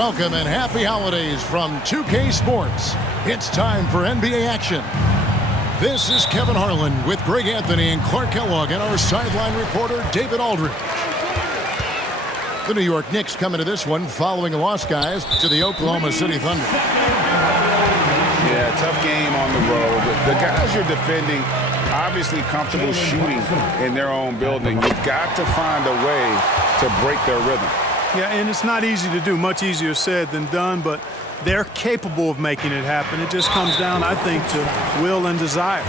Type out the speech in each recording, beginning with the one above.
Welcome and happy holidays from 2K Sports. It's time for NBA action. This is Kevin Harlan with Greg Anthony and Clark Kellogg and our sideline reporter David Aldridge. The New York Knicks coming to this one following a loss, guys, to the Oklahoma City Thunder. Yeah, tough game on the road. The guys you're defending, obviously comfortable shooting in their own building. You've got to find a way to break their rhythm. Yeah, and it's not easy to do. Much easier said than done, but they're capable of making it happen. It just comes down, I think, to will and desire.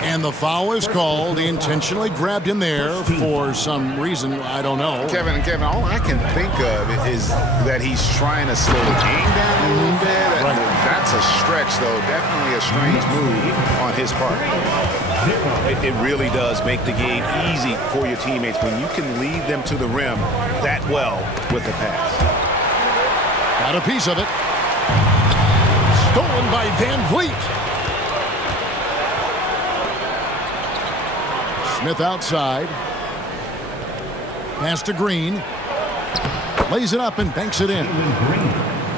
And the foul is called. He intentionally grabbed him there for some reason. I don't know. Kevin, all I can think of is that he's trying to slow the game down a little bit. Right. That's a stretch, though. Definitely a strange move on his part. It really does make the game easy for your teammates when you can lead them to the rim that well with a pass. Got a piece of it. Stolen by Van Vliet. Smith outside. Pass to Green. Lays it up and banks it in.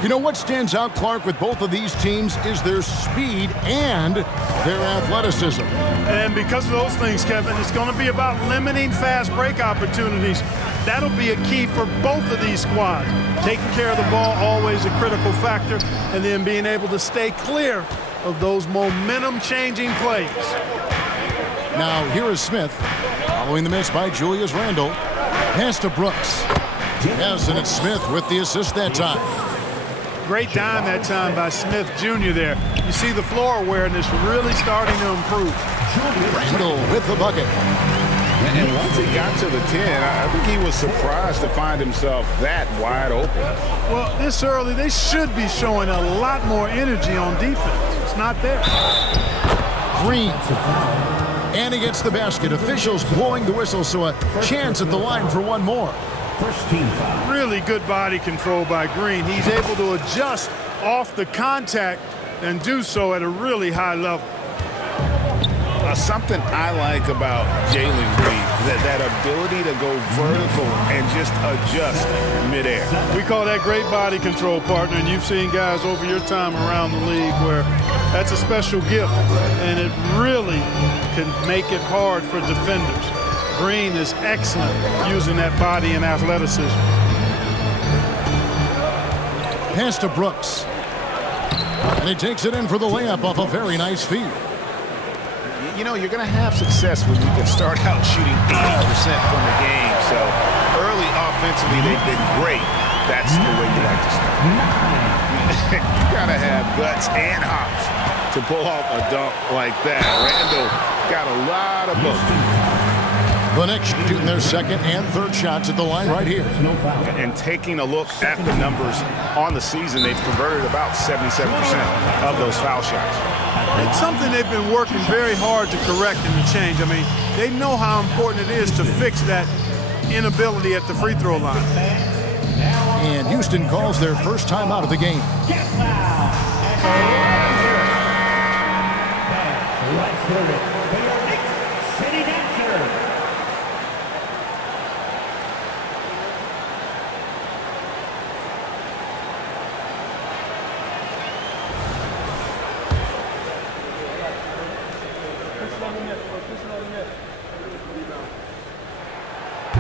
You know what stands out, Clark, with both of these teams is their speed and their athleticism. And because of those things, Kevin, it's going to be about limiting fast break opportunities. That'll be a key for both of these squads. Taking care of the ball, always a critical factor, and then being able to stay clear of those momentum-changing plays. Now, here is Smith, following the miss by Julius Randle. Pass to Brooks. Yes, and it's Smith with the assist that time. Great dime that time by Smith Jr. there. You see the floor awareness really starting to improve. Randle with the bucket. And once he got to the 10, I think he was surprised to find himself that wide open. Well, this early, they should be showing a lot more energy on defense. It's not there. Green. And he gets the basket. Officials blowing the whistle, so a chance at the line for one more. Really good body control by Green. He's able to adjust off the contact and do so at a really high level. Something I like about Jalen Green, that ability to go vertical and just adjust midair. We call that great body control, partner, and you've seen guys over your time around the league where that's a special gift, and it really can make it hard for defenders. Green is excellent using that body and athleticism. Pass to Brooks. And he takes it in for the layup off a very nice feed. You know, you're going to have success when you can start out shooting 80% from the game. So early offensively, they've been great. That's the way you like to start. You got to have guts and hops to pull off a dunk like that. Randle got a lot of both. The Knicks shooting their second and third shots at the line right here. And taking a look at the numbers on the season, they've converted about 77% of those foul shots. It's something they've been working very hard to correct and to change. I mean, they know how important it is to fix that inability at the free throw line. And Houston calls their first time out of the game.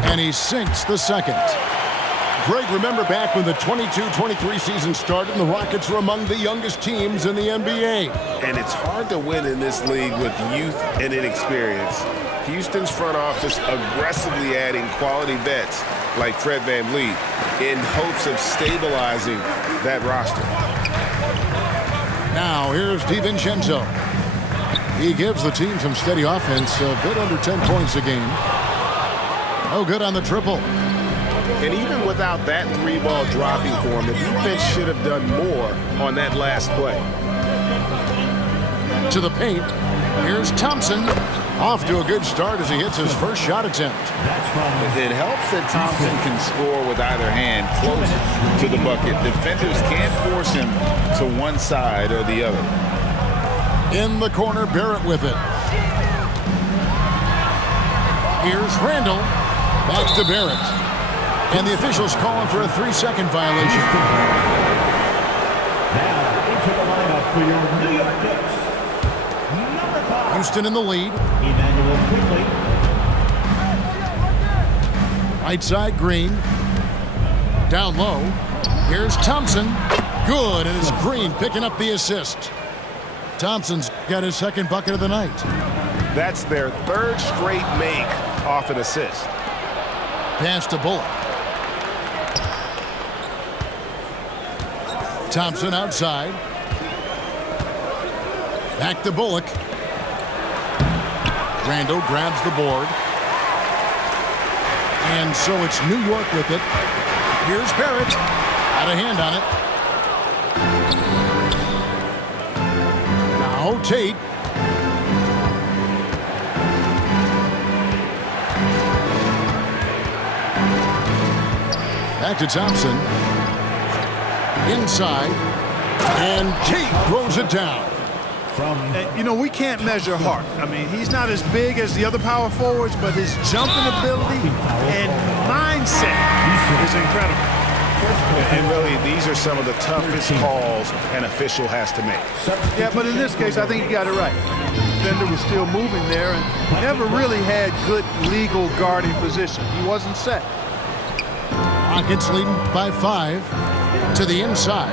And he sinks the second. Greg, remember back when the 22-23 season started and the Rockets were among the youngest teams in the NBA. And it's hard to win in this league with youth and inexperience. Houston's front office aggressively adding quality vets like Fred VanVleet in hopes of stabilizing that roster. Now here's DiVincenzo. He gives the team some steady offense, a bit under 10 points a game. Oh, good on the triple. And even without that three-ball dropping for him, the defense should have done more on that last play. To the paint. Here's Thompson. Off to a good start as he hits his first shot attempt. It helps that Thompson can score with either hand close to the bucket. Defenders can't force him to one side or the other. In the corner, Barrett with it. Here's Randle. Back to Barrett. And the officials calling for a 3-second violation. Now into the lineup for your New York Knicks. Number 5. Houston in the lead. Emmanuel quickly. Right side, Green. Down low. Here's Thompson. Good, and it's Green picking up the assist. Thompson's got his second bucket of the night. That's their third straight make off an assist. Pass to Bullock. Thompson outside. Back to Bullock. Randall grabs the board. And so it's New York with it. Here's Barrett. Got a hand on it. Now Tate. Back to Thompson. Inside. And Tate throws it down. You know, we can't measure heart. I mean, he's not as big as the other power forwards, but his jumping ability and mindset is incredible. And really, these are some of the toughest calls an official has to make. Yeah, but in this case, I think you got it right. The defender was still moving there and never really had good legal guarding position. He wasn't set. Rockets leading by 5 to the inside.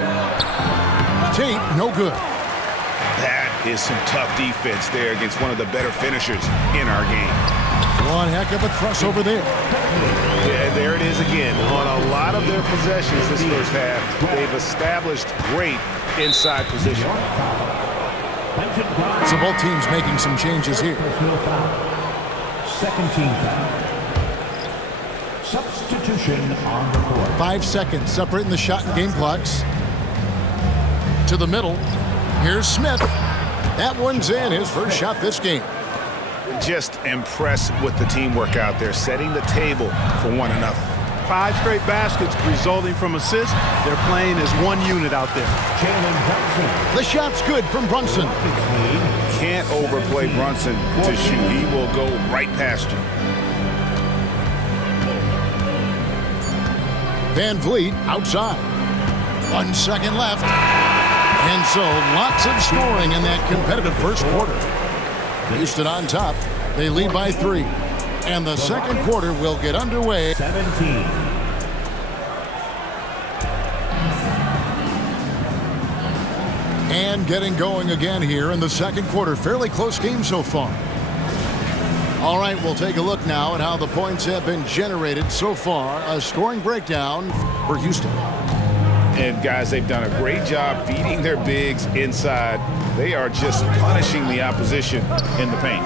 Tate, no good. That is some tough defense there against one of the better finishers in our game. One heck of a crossover there. Yeah, there it is again. On a lot of their possessions this first half, they've established great inside position. So both teams making some changes here. Second team foul. Substitution on the court. 5 seconds separating the shot and game clocks. To the middle. Here's Smith. That one's in, his first shot this game. Just impressed with the teamwork out there, setting the table for one another. 5 straight baskets resulting from assists. They're playing as one unit out there. The shot's good from Brunson. Can't overplay Brunson to shoot. He will go right past you. Van Vliet outside. 1 second left. And so lots of scoring in that competitive first quarter. Houston on top. They lead by 3. And the second quarter will get underway. 17. And getting going again here in the second quarter. Fairly close game so far. All right, we'll take a look now at how the points have been generated so far. A scoring breakdown for Houston. And guys, they've done a great job feeding their bigs inside. They are just punishing the opposition in the paint.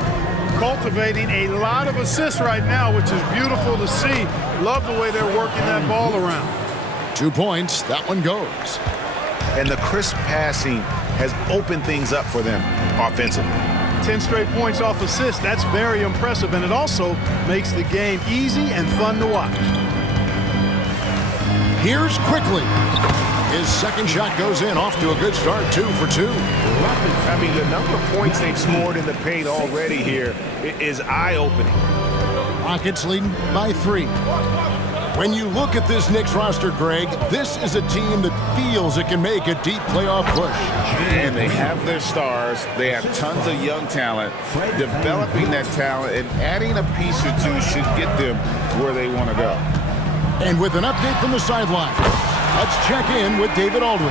Cultivating a lot of assists right now, which is beautiful to see. Love the way they're working that ball around. 2 points. That one goes. And the crisp passing has opened things up for them offensively. 10 straight points off assists. That's very impressive, and it also makes the game easy and fun to watch. Here's Quickly. His second shot goes in, off to a good start, 2 for 2. I mean, the number of points they've scored in the paint already here is eye-opening. Rockets leading by 3. When you look at this Knicks roster, Greg, this is a team that feels it can make a deep playoff push. And they have their stars. They have tons of young talent. Developing that talent and adding a piece or two should get them where they want to go. And with an update from the sideline, let's check in with David Aldridge.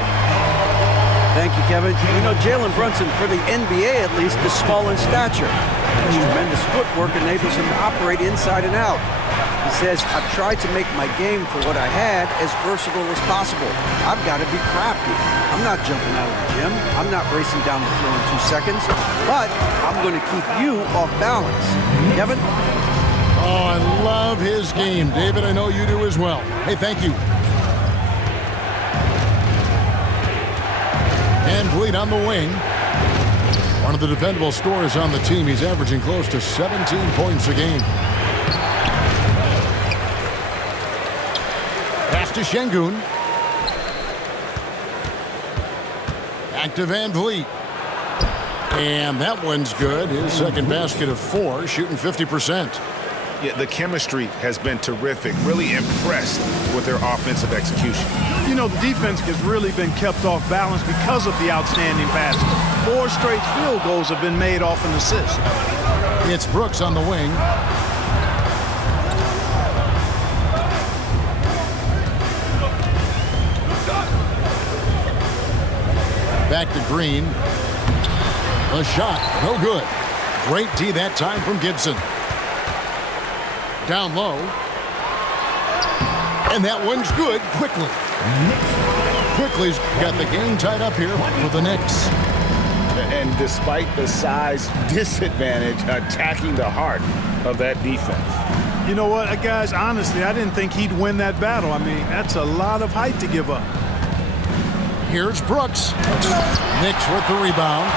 Thank you, Kevin. You know, Jalen Brunson, for the NBA at least, is small in stature. His tremendous footwork enables him to operate inside and out. He says, I've tried to make my game for what I had as versatile as possible. I've got to be crafty. I'm not jumping out of the gym. I'm not racing down the floor in 2 seconds. But I'm going to keep you off balance. Kevin? Oh, I love his game. David, I know you do as well. Hey, thank you. Van Vliet on the wing. One of the dependable scorers on the team. He's averaging close to 17 points a game. Pass to Şengün. Back to Van Vliet. And that one's good. His second basket of 4, shooting 50%. Yeah, the chemistry has been terrific. Really impressed with their offensive execution. You know, the defense has really been kept off balance because of the outstanding passes. 4 straight field goals have been made off an assist. It's Brooks on the wing. Back to Green. The shot, no good. Great D that time from Gibson. Down low. And that one's good. Quickly's got the game tied up here for the Knicks. And despite the size disadvantage, attacking the heart of that defense. You know what, guys, honestly, I didn't think he'd win that battle. I mean, that's a lot of height to give up. Here's Brooks. Knicks with the rebound.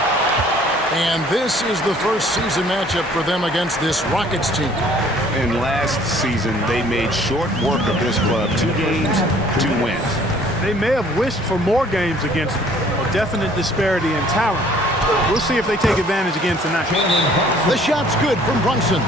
And this is the first season matchup for them against this Rockets team. And last season, they made short work of this club. 2 games, 2 wins. They may have wished for more games against them. A definite disparity in talent. We'll see if they take advantage again tonight. The shot's good from Brunson.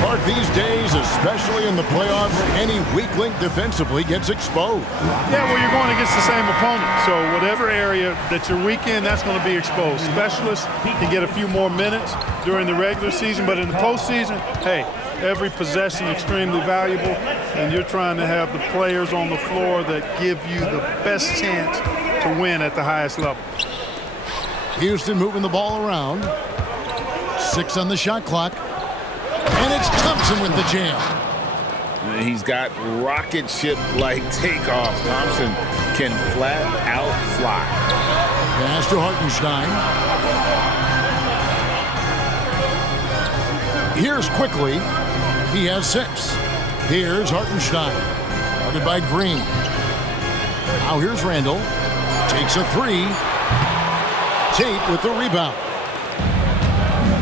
Clark, these days, especially in the playoffs, any weak link defensively gets exposed. Yeah, well, you're going against the same opponent. So whatever area that you're weak in, that's going to be exposed. Specialists can get a few more minutes during the regular season, but in the postseason, hey, every possession extremely valuable, and you're trying to have the players on the floor that give you the best chance to win at the highest level. Houston moving the ball around. 6 on the shot clock. And it's Thompson with the jam. He's got rocket ship-like takeoff. Thompson can flat out fly. Pass to Hartenstein. Here's Quickly. He has 6. Here's Hartenstein. Guarded by Green. Now here's Randall. Takes a 3. Tate with the rebound.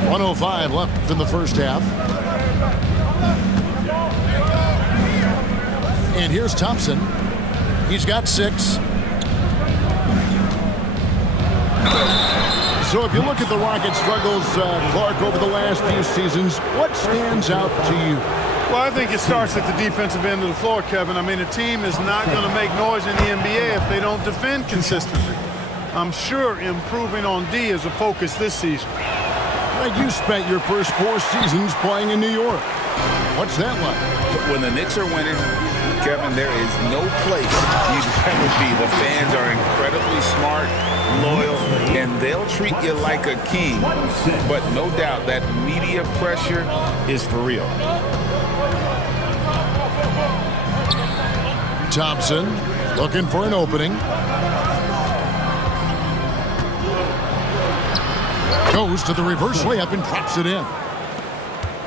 1:05 left in the first half. And here's Thompson. He's got 6. So if you look at the Rockets' struggles, Clark, over the last few seasons, what stands out to you? Well, I think it starts at the defensive end of the floor, Kevin. I mean, a team is not going to make noise in the NBA if they don't defend consistently. I'm sure improving on D is a focus this season. Like you spent your first 4 seasons playing in New York. What's that like? When the Knicks are winning, Kevin, there is no place you'd rather be. The fans are incredibly smart, loyal, and they'll treat you like a king. But no doubt that media pressure is for real. Thompson looking for an opening. Goes to the reverse layup and drops it in.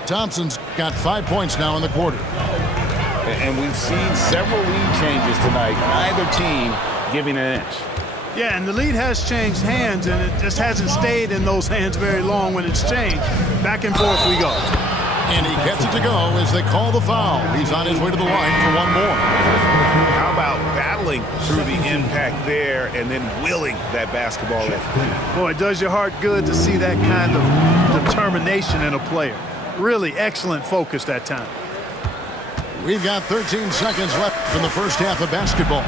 Thompson's got 5 points now in the quarter. And we've seen several lead changes tonight. Neither team giving an inch. Yeah, and the lead has changed hands, and it just hasn't stayed in those hands very long when it's changed. Back and forth we go. And he gets it to go as they call the foul. He's on his way to the line for one more. How about battling through the impact there and then willing that basketball in? Boy, it does your heart good to see that kind of determination in a player. Really excellent focus that time. We've got 13 seconds left in the first half of basketball.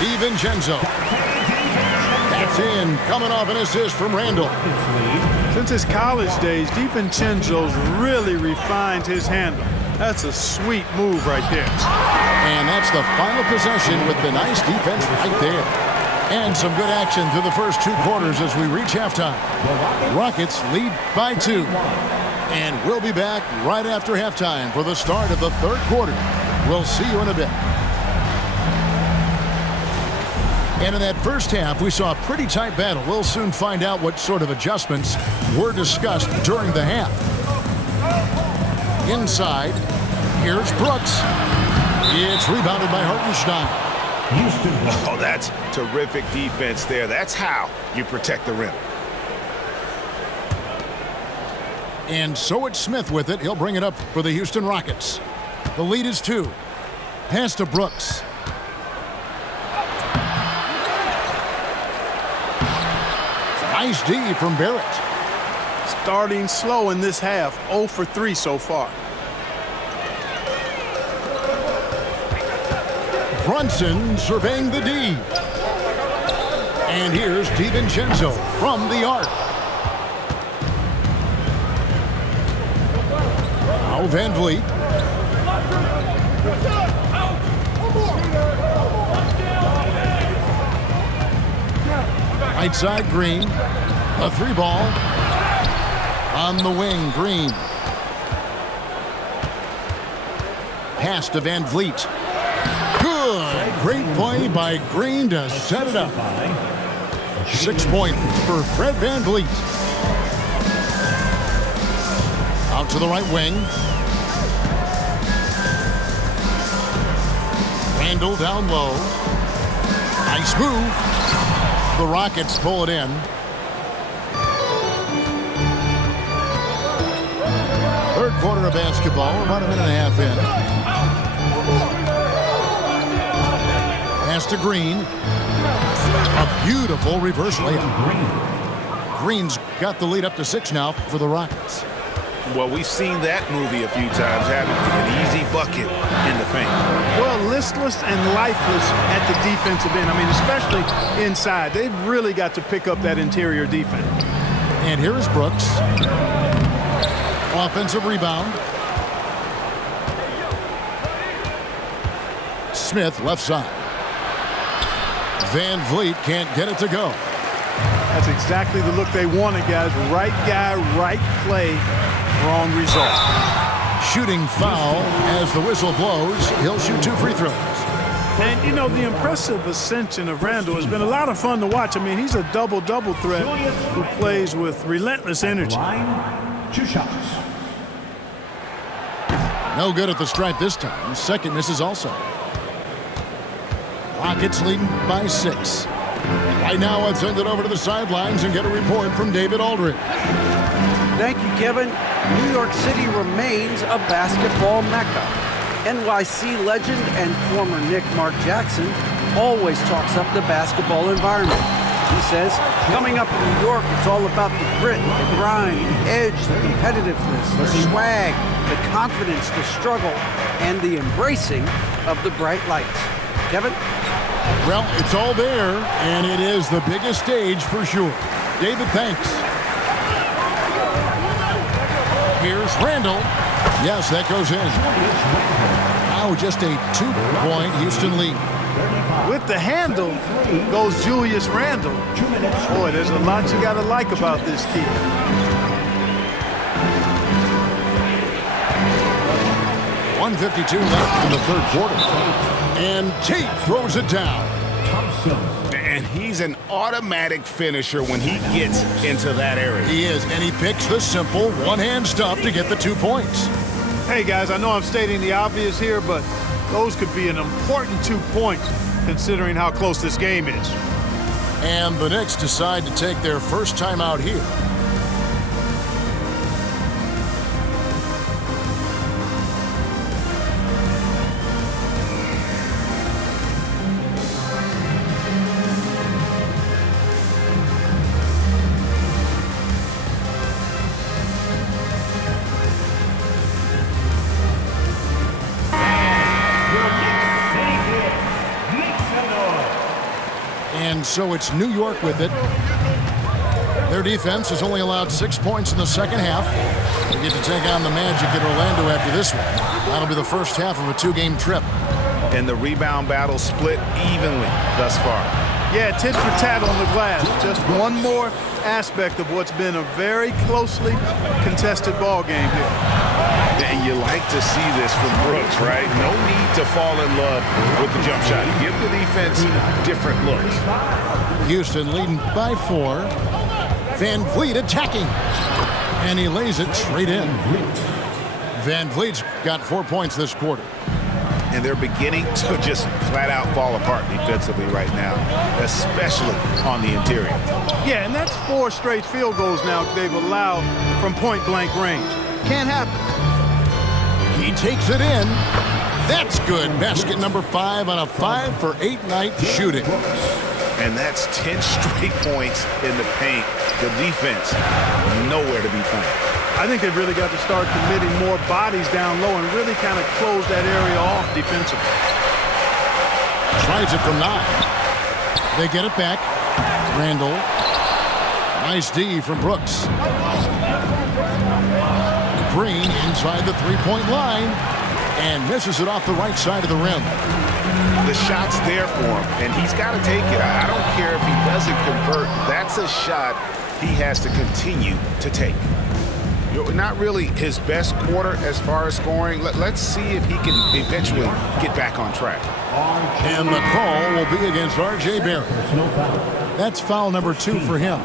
DiVincenzo. That's in, coming off an assist from Randall. Since his college days, DiVincenzo's really refined his handle. That's a sweet move right there. And that's the final possession with the nice defense right there. And some good action through the first 2 quarters as we reach halftime. Rockets lead by 2. And we'll be back right after halftime for the start of the 3rd quarter. We'll see you in a bit. And in that first half, we saw a pretty tight battle. We'll soon find out what sort of adjustments were discussed during the half. Inside, here's Brooks. It's rebounded by Hartenstein. Oh, that's terrific defense there. That's how you protect the rim. And so it's Smith with it. He'll bring it up for the Houston Rockets. The lead is 2. Pass to Brooks. Nice D from Barrett. Starting slow in this half, 0 for 3 so far. Brunson surveying the D. And here's DiVincenzo from the arc. Now Van Vliet. Right side, Green. A 3-ball. On the wing, Green. Pass to Van Vliet. Good. Great play by Green to set it up. 6 points for Fred Van Vliet. Out to the right wing. Randall down low. Nice move. The Rockets pull it in. Third quarter of basketball. We're about a minute and a half in. Pass to Green. A beautiful reverse layup. Green's got the lead up to 6 now for the Rockets. Well, we've seen that movie a few times, haven't we? An easy bucket in the paint. Well, listless and lifeless at the defensive end. I mean, especially inside. They've really got to pick up that interior defense. And here is Brooks. Offensive rebound. Smith left side. Van Vliet can't get it to go. That's exactly the look they wanted, guys. Right guy, right play, wrong result. Shooting foul as the whistle blows. He'll shoot 2 free throws. And, you know, the impressive ascension of Randall has been a lot of fun to watch. I mean, he's a double-double threat who plays with relentless energy. Line, 2 shots. No good at the stripe this time. Second misses also. Rockets leading by 6. Right now, let's send it over to the sidelines and get a report from David Aldridge. Thank you, Kevin. New York City remains a basketball mecca. NYC legend and former Knick Mark Jackson always talks up the basketball environment. He says, coming up in New York, it's all about the grit, the grind, the edge, the competitiveness, the swag, the confidence, the struggle, and the embracing of the bright lights. Kevin? Well, it's all there, and it is the biggest stage for sure. David, thanks. Here's Randall. Yes, that goes in. Now just a 2-point Houston lead. With the handle goes Julius Randle. Boy, there's a lot you got to like about this kid. .152 left in the third quarter. And Tate throws it down. And he's an automatic finisher when he gets into that area. He is, and he picks the simple one-hand stuff to get the 2 points. Hey, guys, I know I'm stating the obvious here, but those could be an important 2 points considering how close this game is. And the Knicks decide to take their first time out here. And so it's New York with it. Their defense has only allowed 6 points in the second half. They get to take on the Magic in Orlando after this one. That'll be the first half of a 2-game trip. And the rebound battle split evenly thus far. Yeah, tit for tat on the glass. Just one more aspect of what's been a very closely contested ball game here. And you like to see this from Brooks, right? No need to fall in love with the jump shot. Give the defense different looks. Houston leading by 4. Van Vliet attacking. And he lays it straight in. Van Vliet's got 4 points this quarter. And they're beginning to just flat out fall apart defensively right now, especially on the interior. Yeah, and that's 4 straight field goals now they've allowed from point-blank range. Can't happen. He takes it in. That's good. Basket number 5 on a 5-for-8 night shooting. And that's 10 straight points in the paint. The defense, nowhere to be found. I think they've really got to start committing more bodies down low and really kind of close that area off defensively. Tries it from 9. They get it back. Randall. Nice D from Brooks. Green inside the three-point line and misses it off the right side of the rim. The shot's there for him, and he's got to take it. I don't care if he doesn't convert. That's a shot he has to continue to take. Not really his best quarter as far as scoring. Let's see if he can eventually get back on track. And the call will be against R.J. Barrett. That's foul number 2 for him.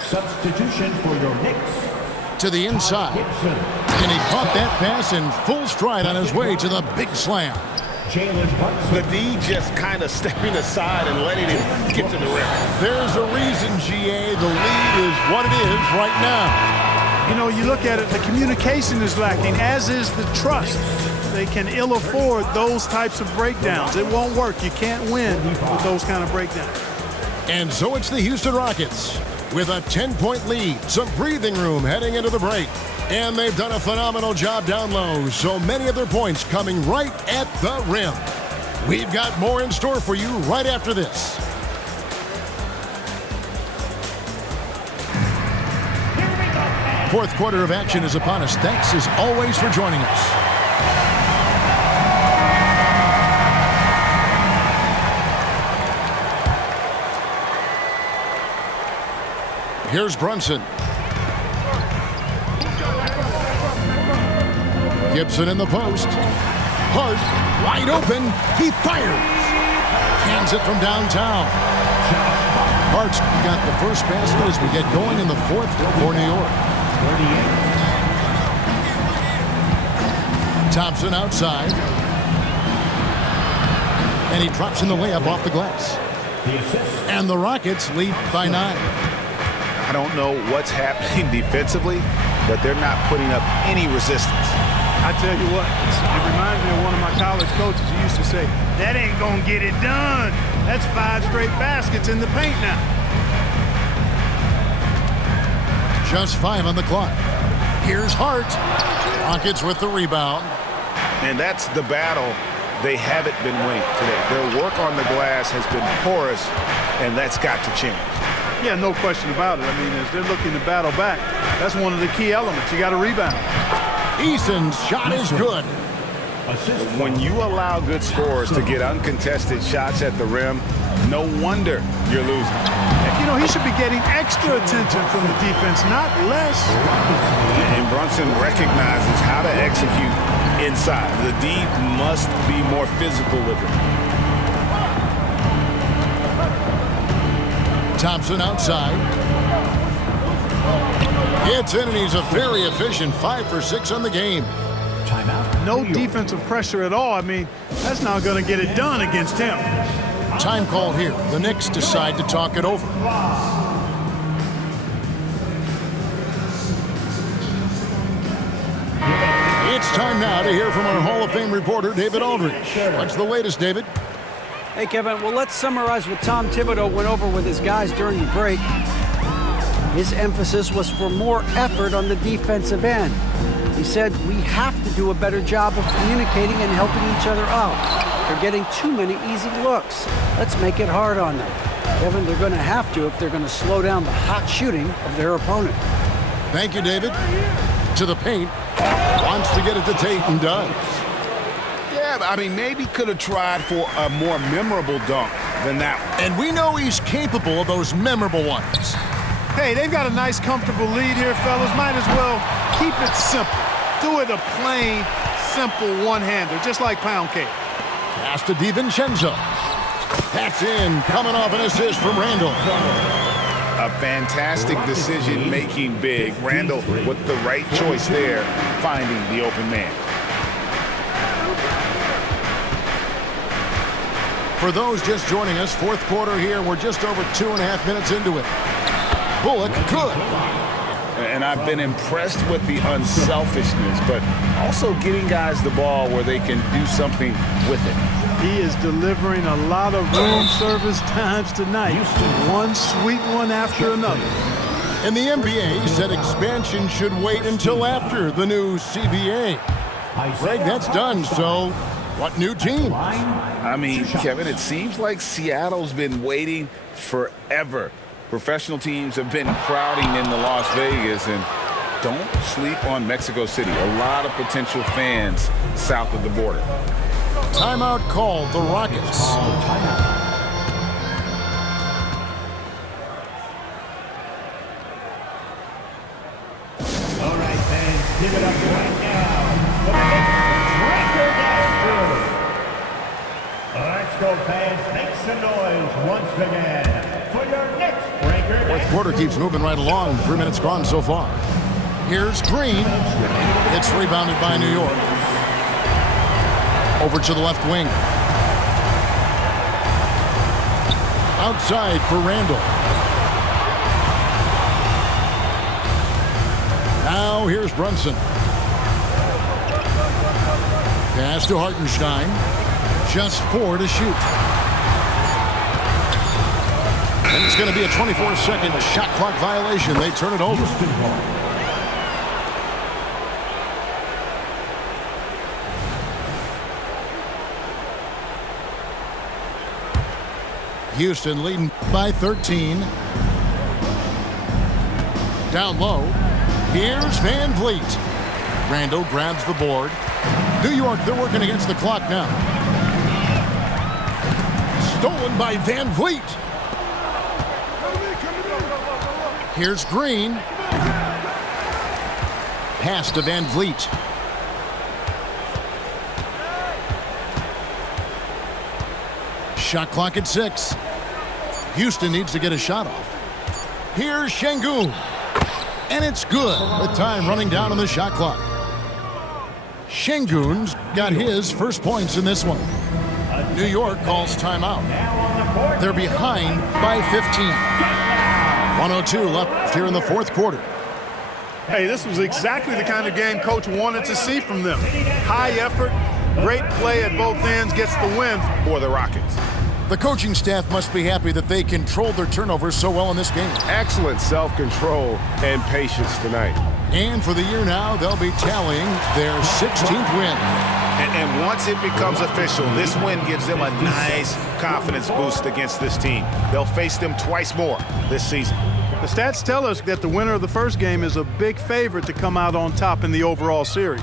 Substitution for your Knicks. To the inside. And he caught that pass in full stride on his way to the big slam. The D just kind of stepping aside and letting him get to the rim. There's a reason, GA, the lead is what it is right now. You know, you look at it, the communication is lacking, as is the trust. They can ill afford those types of breakdowns. It won't work. You can't win with those kind of breakdowns. And so it's the Houston Rockets with a 10-point lead, some breathing room heading into the break. And they've done a phenomenal job down low, so many of their points coming right at the rim. We've got more in store for you right after this. Fourth quarter of action is upon us. Thanks as always for joining us. Here's Brunson. Gibson in the post. Hart wide open. He fires. Cans it from downtown. Hart's got the first basket as we get going in the fourth for New York. Thompson outside. And he drops in the layup off the glass. And the Rockets lead by 9. I don't know what's happening defensively, but they're not putting up any resistance. I tell you what, it reminds me of one of my college coaches who used to say, that ain't gonna get it done. That's 5 straight baskets in the paint now. Just 5 on the clock. Here's Hart. Rockets with the rebound. And that's the battle they haven't been winning today. Their work on the glass has been porous, and that's got to change. Yeah, no question about it. I mean, as they're looking to battle back, that's one of the key elements. You got to rebound. Eason's shot is good. When you allow good scorers to get uncontested shots at the rim, no wonder you're losing. You know, he should be getting extra attention from the defense, not less. And Brunson recognizes how to execute inside. The D must be more physical with him. Thompson outside. Gets in, and he's a very efficient 5 for 6 on the game. No defensive pressure at all. I mean, that's not going to get it done against him. Time called here. The Knicks decide to talk it over. It's time now to hear from our Hall of Fame reporter, David Aldridge. What's the latest, David? Hey, Kevin, well, let's summarize what Tom Thibodeau went over with his guys during the break. His emphasis was for more effort on the defensive end. He said, we have to do a better job of communicating and helping each other out. They're getting too many easy looks. Let's make it hard on them. Kevin, they're going to have to if they're going to slow down the hot shooting of their opponent. Thank you, David. To the paint. Wants to get it to Tate and does. Yeah, I mean, maybe could have tried for a more memorable dunk than that one. And we know he's capable of those memorable ones. Hey, they've got a nice, comfortable lead here, fellas. Might as well keep it simple. Do it a plain, simple one-hander, just like pound cake. Pass to DiVincenzo. That's in, coming off an assist from Randall. A fantastic decision-making big. Randall with the right choice there, finding the open man. For those just joining us, fourth quarter here. We're just over 2.5 minutes into it. Bullock, good. And I've been impressed with the unselfishness, but also getting guys the ball where they can do something with it. He is delivering a lot of room service times tonight. One sweet one after another. And the NBA said expansion should wait until after the new CBA. Greg, that's done, so What new team? I mean, Kevin, it seems like Seattle's been waiting forever. Professional teams have been crowding into Las Vegas, and don't sleep on Mexico City. A lot of potential fans south of the border. Timeout called the Rockets. All right, fans, give it up right now. The Knicks record after. Let's go, fans. Make some noise once again for your next breaker. Fourth quarter keeps moving right along. 3 minutes gone so far. Here's Green. It's rebounded by New York. Over to the left wing. Outside for Randall. Now here's Brunson. Pass to Hartenstein. Just 4 to shoot. And it's going to be a 24-second shot clock violation. They turn it over. Houston leading by 13. Down low. Here's Van Vliet. Randall grabs the board. New York, they're working against the clock now. Stolen by Van Vliet. Here's Green. Pass to Van Vliet. Shot clock at 6. Houston needs to get a shot off. Here's Şengün. And it's good with time running down on the shot clock. Şengün's got his first points in this one. New York calls timeout. They're behind by 15. 102 left here in the fourth quarter. Hey, this was exactly the kind of game Coach wanted to see from them. High effort, great play at both ends, gets the win for the Rockets. The coaching staff must be happy that they controlled their turnovers so well in this game. Excellent self-control and patience tonight. And for the year now, they'll be tallying their 16th win. And once it becomes official, this win gives them a nice confidence boost against this team. They'll face them twice more this season. The stats tell us that the winner of the first game is a big favorite to come out on top in the overall series.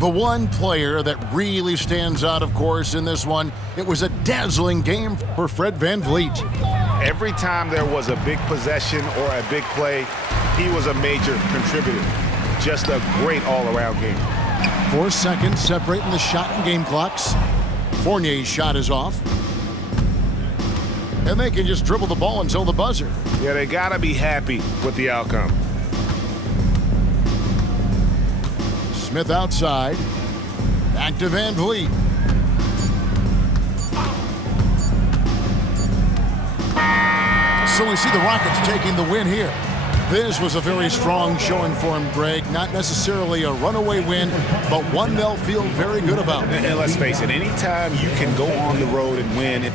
The one player that really stands out, of course, in this one, it was a dazzling game for Fred Van Vliet. Every time there was a big possession or a big play, he was a major contributor. Just a great all-around game. 4 seconds separating the shot and game clocks. Fournier's shot is off. And they can just dribble the ball until the buzzer. Yeah, they got to be happy with the outcome. Smith outside. Back to Van Vliet. So we see the Rockets taking the win here. This was a very strong showing for him, Greg. Not necessarily a runaway win, but one they'll feel very good about. And let's face it, anytime you can go on the road and win,